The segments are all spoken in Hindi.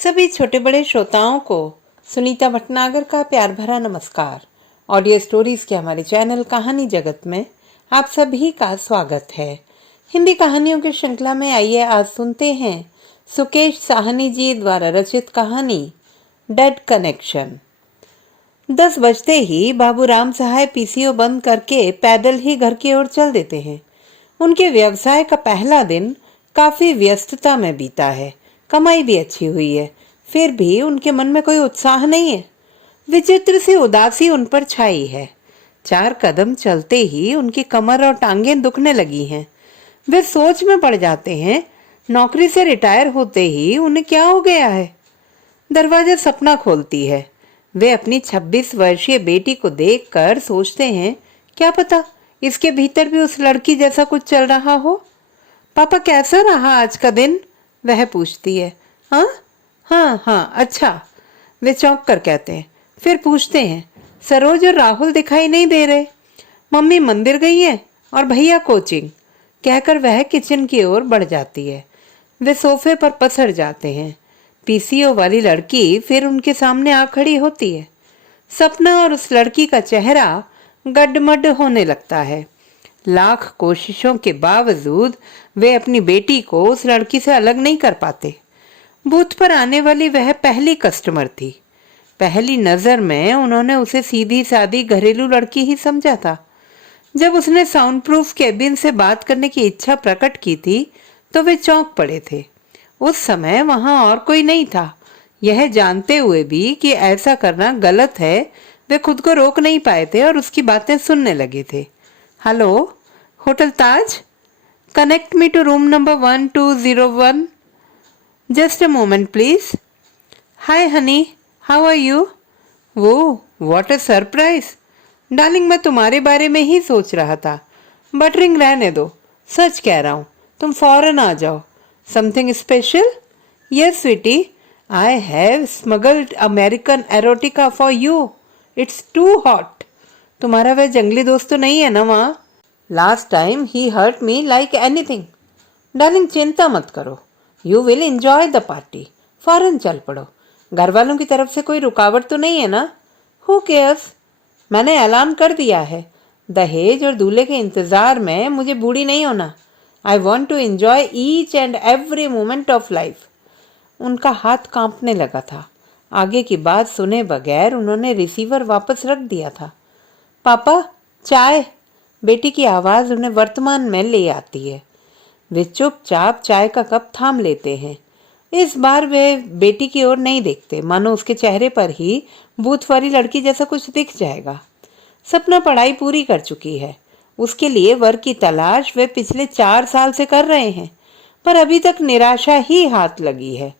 सभी छोटे बड़े श्रोताओं को सुनीता भटनागर का प्यार भरा नमस्कार। ऑडियो स्टोरीज के हमारे चैनल कहानी जगत में आप सभी का स्वागत है। हिंदी कहानियों की श्रृंखला में आइए आज सुनते हैं सुकेश साहनी जी द्वारा रचित कहानी डेड कनेक्शन। 10 बजते ही बाबू राम सहाय पीसीओ बंद करके पैदल ही घर की ओर चल देते हैं। उनके व्यवसाय का पहला दिन काफी व्यस्तता में बीता है। कमाई भी अच्छी हुई है, फिर भी उनके मन में कोई उत्साह नहीं है। विचित्र सी उदासी उन पर छाई है। 4 कदम चलते ही उनकी कमर और टांगें दुखने लगी हैं। वे सोच में पड़ जाते हैं, नौकरी से रिटायर होते ही उन्हें क्या हो गया है। दरवाजा सपना खोलती है। वे अपनी 26 वर्षीय बेटी को देखकर सोचते हैं, क्या पता इसके भीतर भी उस लड़की जैसा कुछ चल रहा हो। पापा कैसा रहा आज का दिन, वह पूछती है। हाँ हाँ हाँ, अच्छा, वे चौंक कर कहते हैं। फिर पूछते हैं, सरोज और राहुल दिखाई नहीं दे रहे। मम्मी मंदिर गई है और भैया कोचिंग, कहकर वह किचन की ओर बढ़ जाती है। वे सोफे पर पसर जाते हैं। पीसीओ वाली लड़की फिर उनके सामने आ खड़ी होती है। सपना और उस लड़की का चेहरा गडमड होने लगता है। लाख कोशिशों के बावजूद वे अपनी बेटी को उस लड़की से अलग नहीं कर पाते। बूथ पर आने वाली वह पहली कस्टमर थी। पहली नजर में उन्होंने उसे सीधी सादी घरेलू लड़की ही समझा था। जब उसने साउंड प्रूफ केबिन से बात करने की इच्छा प्रकट की थी तो वे चौंक पड़े थे। उस समय वहां और कोई नहीं था। यह जानते हुए भी कि ऐसा करना गलत है, वे खुद को रोक नहीं पाए थे और उसकी बातें सुनने लगे थे। Hello, hotel Taj, connect me to room number 1201। Just a moment please. Hi honey, how are you? वो व्हाट अ सरप्राइज। डार्लिंग, मैं तुम्हारे बारे में ही सोच रहा था। बटरिंग रहने दो, सच कह रहा हूँ, तुम फौरन आ जाओ। Something special? Yes sweetie, I have smuggled American erotica for you. It's too hot. तुम्हारा वह जंगली दोस्त तो नहीं है ना वहाँ? लास्ट टाइम ही hurt me like anything. Darling, चिंता मत करो, you will enjoy the party. फौरन चल पड़ो। घर वालों की तरफ से कोई रुकावट तो नहीं है ना? हु केयर्स, मैंने ऐलान कर दिया है। दहेज और दूल्हे के इंतजार में मुझे बूढ़ी नहीं होना। I want to enjoy each and every moment of life. उनका हाथ कांपने लगा था। आगे की बात सुने बगैर उन्होंने रिसीवर वापस रख दिया था। पापा, चाय, बेटी की आवाज उन्हें वर्तमान में ले आती है। वे चुपचाप चाय का कप थाम लेते हैं। इस बार वे बेटी की ओर नहीं देखते, मानो उसके चेहरे पर ही बूथ वाली लड़की जैसा कुछ दिख जाएगा। सपना पढ़ाई पूरी कर चुकी है। उसके लिए वर की तलाश वे पिछले 4 साल से कर रहे हैं, पर अभी तक निराशा ही हाथ लगी है।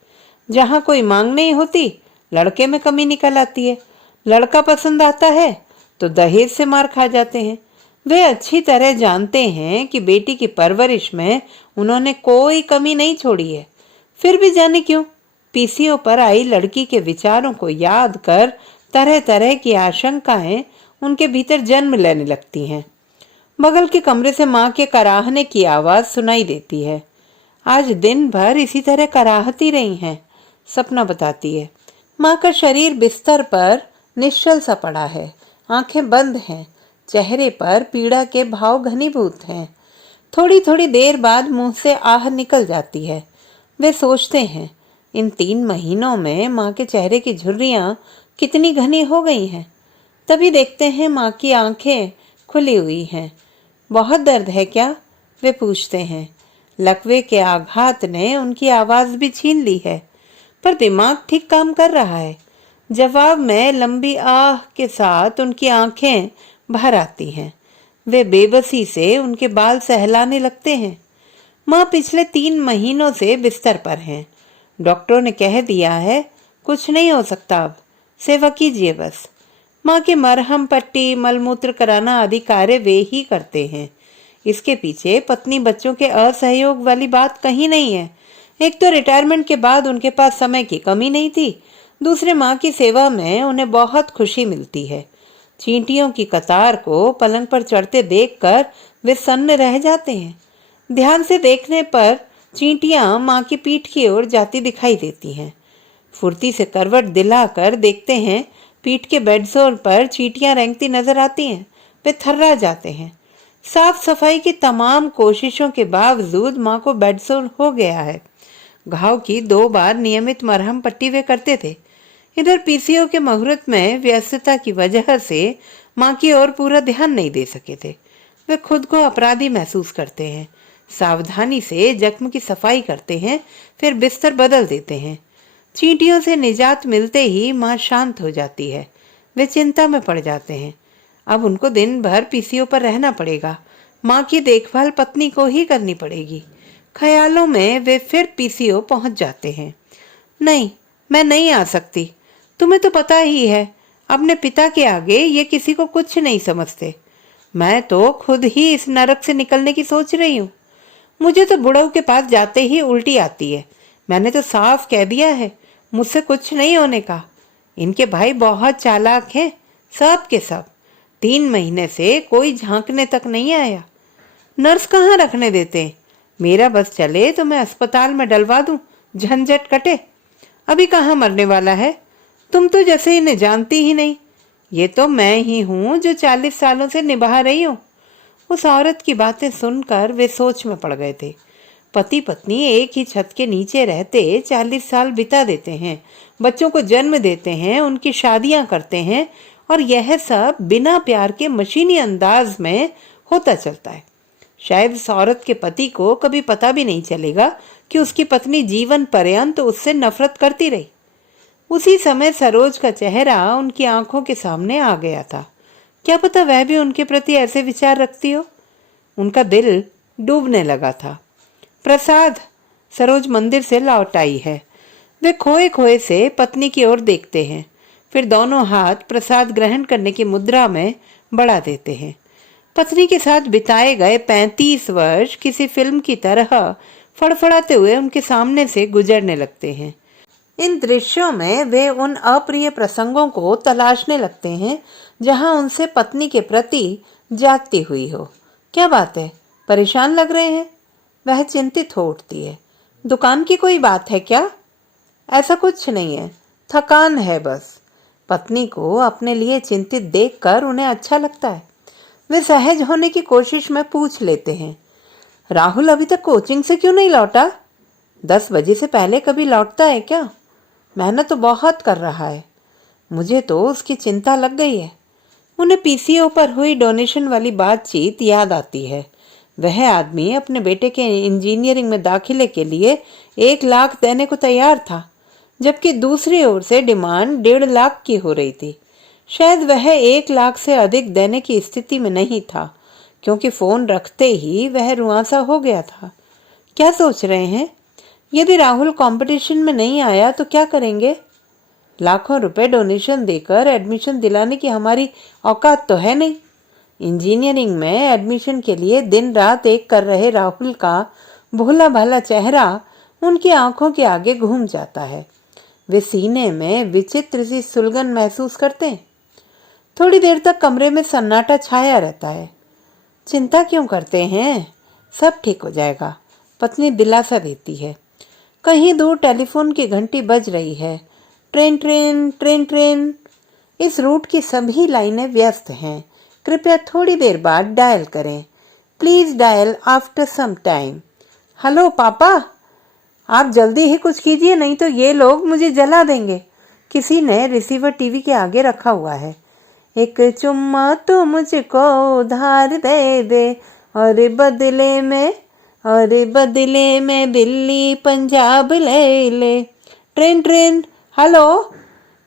जहाँ कोई मांग नहीं होती, लड़के में कमी निकल आती है। लड़का पसंद आता है तो दहेज से मार खा जाते हैं। वे अच्छी तरह जानते हैं कि बेटी की परवरिश में उन्होंने कोई कमी नहीं छोड़ी है, फिर भी जाने क्यों पीसीओ पर आई लड़की के विचारों को याद कर तरह तरह की आशंकाएं उनके भीतर जन्म लेने लगती हैं। बगल के कमरे से माँ के कराहने की आवाज सुनाई देती है। आज दिन भर इसी तरह कराहती रही हैं, सपना बताती है। माँ का शरीर बिस्तर पर निश्चल सा पड़ा है, आंखें बंद हैं, चेहरे पर पीड़ा के भाव घनीभूत हैं। थोड़ी थोड़ी देर बाद मुंह से आह निकल जाती है। वे सोचते हैं, इन 3 महीनों में माँ के चेहरे की झुर्रियां कितनी घनी हो गई हैं। तभी देखते हैं माँ की आंखें खुली हुई हैं। बहुत दर्द है क्या, वे पूछते हैं। लकवे के आघात ने उनकी आवाज भी छीन ली है, पर दिमाग ठीक काम कर रहा है। जवाब में लंबी आह के साथ उनकी आंखें भर आती हैं। वे बेबसी से उनके बाल सहलाने लगते हैं। माँ पिछले 3 महीनों से बिस्तर पर हैं। डॉक्टरों ने कह दिया है कुछ नहीं हो सकता, अब सेवा कीजिए बस। माँ के मरहम पट्टी, मलमूत्र कराना आदि कार्य वे ही करते हैं। इसके पीछे पत्नी बच्चों के असहयोग वाली बात कहीं नहीं है। एक तो रिटायरमेंट के बाद उनके पास समय की कमी नहीं थी, दूसरे माँ की सेवा में उन्हें बहुत खुशी मिलती है। चींटियों की कतार को पलंग पर चढ़ते देखकर वे सन्न रह जाते हैं। ध्यान से देखने पर चींटियां माँ की पीठ की ओर जाती दिखाई देती हैं। फुर्ती से करवट दिलाकर देखते हैं, पीठ के बेडसोर पर चींटियां रेंगती नजर आती हैं। वे थर्रा जाते हैं। साफ सफाई की तमाम कोशिशों के बावजूद माँ को बेडसोर हो गया है। घाव की 2 बार नियमित मरहम पट्टी वे करते थे। इधर पीसीओ के मुहूर्त में व्यस्तता की वजह से माँ की ओर पूरा ध्यान नहीं दे सके थे। वे खुद को अपराधी महसूस करते हैं। सावधानी से जख्म की सफाई करते हैं, फिर बिस्तर बदल देते हैं। चींटियों से निजात मिलते ही माँ शांत हो जाती है। वे चिंता में पड़ जाते हैं। अब उनको दिन भर पीसीओ पर रहना पड़ेगा। माँ की देखभाल पत्नी को ही करनी पड़ेगी। ख्यालों में वे फिर पीसीओ पहुंच जाते हैं। नहीं, मैं नहीं आ सकती। तुम्हें तो पता ही है, अपने पिता के आगे ये किसी को कुछ नहीं समझते। मैं तो खुद ही इस नरक से निकलने की सोच रही हूँ। मुझे तो बुढ़ऊ के पास जाते ही उल्टी आती है। मैंने तो साफ कह दिया है, मुझसे कुछ नहीं होने का। इनके भाई बहुत चालाक हैं, सब के सब। 3 महीने से कोई झांकने तक नहीं आया। नर्स कहाँ रखने देते। मेरा बस चले तो मैं अस्पताल में डलवा दूं, झंझट कटे। अभी कहाँ मरने वाला है। तुम तो जैसे इन्हें जानती ही नहीं। ये तो मैं ही हूँ जो 40 सालों से निभा रही हूँ। उस औरत की बातें सुनकर वे सोच में पड़ गए थे। पति पत्नी एक ही छत के नीचे रहते 40 साल बिता देते हैं, बच्चों को जन्म देते हैं, उनकी शादियां करते हैं, और यह सब बिना प्यार के मशीनी अंदाज में होता चलता है। शायद इस औरत के पति को कभी पता भी नहीं चलेगा कि उसकी पत्नी जीवन पर्यंत उससे नफरत करती रही। उसी समय सरोज का चेहरा उनकी आंखों के सामने आ गया था। क्या पता वह भी उनके प्रति ऐसे विचार रखती हो। उनका दिल डूबने लगा था। प्रसाद, सरोज मंदिर से लौट आई है। वे खोए खोए से पत्नी की ओर देखते हैं, फिर दोनों हाथ प्रसाद ग्रहण करने की मुद्रा में बढ़ा देते हैं। पत्नी के साथ बिताए गए 35 वर्ष किसी फिल्म की तरह फड़फड़ाते हुए उनके सामने से गुजरने लगते हैं। इन दृश्यों में वे उन अप्रिय प्रसंगों को तलाशने लगते हैं जहां उनसे पत्नी के प्रति जागती हुई हो। क्या बात है, परेशान लग रहे हैं? वह चिंतित हो उठती है। दुकान की कोई बात है क्या? ऐसा कुछ नहीं है, थकान है बस। पत्नी को अपने लिए चिंतित देखकर उन्हें अच्छा लगता है। वे सहज होने की कोशिश में पूछ लेते हैं, राहुल अभी तक कोचिंग से क्यों नहीं लौटा? 10 बजे से पहले कभी लौटता है क्या? मेहनत तो बहुत कर रहा है। मुझे तो उसकी चिंता लग गई है। उन्हें पीसीओ पर हुई डोनेशन वाली बातचीत याद आती है। वह आदमी अपने बेटे के इंजीनियरिंग में दाखिले के लिए 1 लाख देने को तैयार था, जबकि दूसरी ओर से डिमांड 1.5 लाख की हो रही थी। शायद वह 1 लाख से अधिक देने की स्थिति में नहीं था, क्योंकि फोन रखते ही वह रुआंसा हो गया था। क्या सोच रहे हैं? यदि राहुल कंपटीशन में नहीं आया तो क्या करेंगे? लाखों रुपए डोनेशन देकर एडमिशन दिलाने की हमारी औकात तो है नहीं। इंजीनियरिंग में एडमिशन के लिए दिन रात एक कर रहे राहुल का भोला भाला चेहरा उनकी आंखों के आगे घूम जाता है। वे सीने में विचित्र सी सुलगन महसूस करते हैं। थोड़ी देर तक कमरे में सन्नाटा छाया रहता है। चिंता क्यों करते हैं, सब ठीक हो जाएगा, पत्नी दिलासा देती है। कहीं दूर टेलीफोन की घंटी बज रही है। Train train train train. इस रूट की सभी लाइनें व्यस्त हैं। कृपया थोड़ी देर बाद डायल करें। Please dial after some time. Hello पापा, आप जल्दी ही कुछ कीजिए, नहीं तो ये लोग मुझे जला देंगे। किसी ने रिसीवर टीवी के आगे रखा हुआ है। एक चुम्मा तो मुझको उधार दे दे, और बदले में दिल्ली पंजाब ले ले। Train train. हेलो,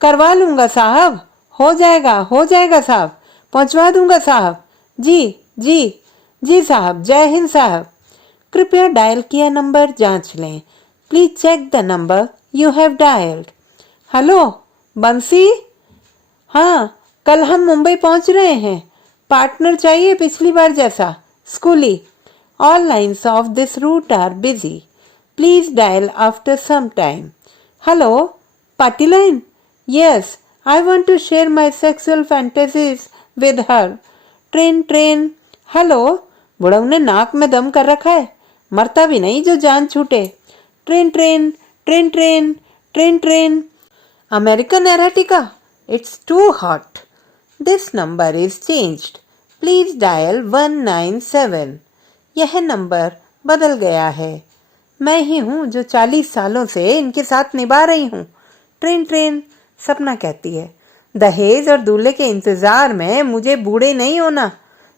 करवा लूंगा साहब, हो जाएगा साहब, पहुंचवा दूंगा साहब। जी जी जी साहब, जय हिंद साहब। कृपया डायल किया नंबर जांच लें। Please check the number you have dialled. Hello Bansi. हाँ, कल हम मुंबई पहुंच रहे हैं। पार्टनर चाहिए पिछली बार जैसा, स्कूली। All lines of this route are busy. Please dial after some time. Hello, party line? Yes, I want to share my sexual fantasies with her. Train train. Hello, बुढ़ऊ ने नाक में दम कर रखा है, मरता भी नहीं जो जान छूटे। Train train train train train train. American Erotica? It's too hot. This number is changed. Please dial 197. यह नंबर बदल गया है। मैं ही हूँ जो 40 सालों से इनके साथ निभा रही हूँ। ट्रेन ट्रेन, सपना कहती है। दहेज और दूल्हे के इंतजार में मुझे बूढ़े नहीं होना।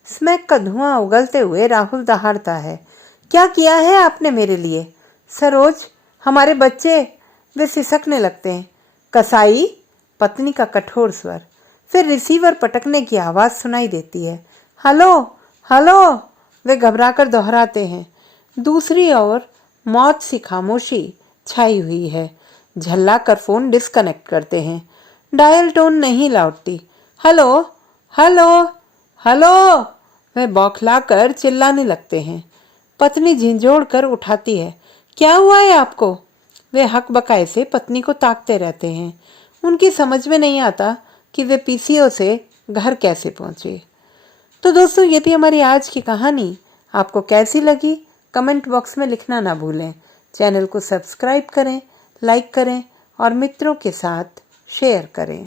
स्मैक का धुआं उगलते हुए राहुल दहाड़ता है। क्या किया है आपने मेरे लिए? सरोज, हमारे बच्चे। वे सिसकने लगते हैं। कसाई, पत्नी का कठोर स्वर। फिर रिसीवर पटकने की आवाज सुनाई देती है। हेलो हेलो, वे घबराकर दोहराते हैं। दूसरी ओर मौत सी खामोशी छाई हुई है। झल्ला कर फोन डिस्कनेक्ट करते हैं। डायल टोन नहीं लौटती। हेलो हेलो हेलो, वे बौखलाकर चिल्लाने लगते हैं। पत्नी झिंझोड़ कर उठाती है। क्या हुआ है आपको? वे हकबकाए से पत्नी को ताकते रहते हैं। उनकी समझ में नहीं आता कि वे पीसीओ से घर कैसे पहुंचे। तो दोस्तों, ये थी हमारी आज की कहानी। आपको कैसी लगी कमेंट बॉक्स में लिखना ना भूलें। चैनल को सब्सक्राइब करें, लाइक करें और मित्रों के साथ शेयर करें।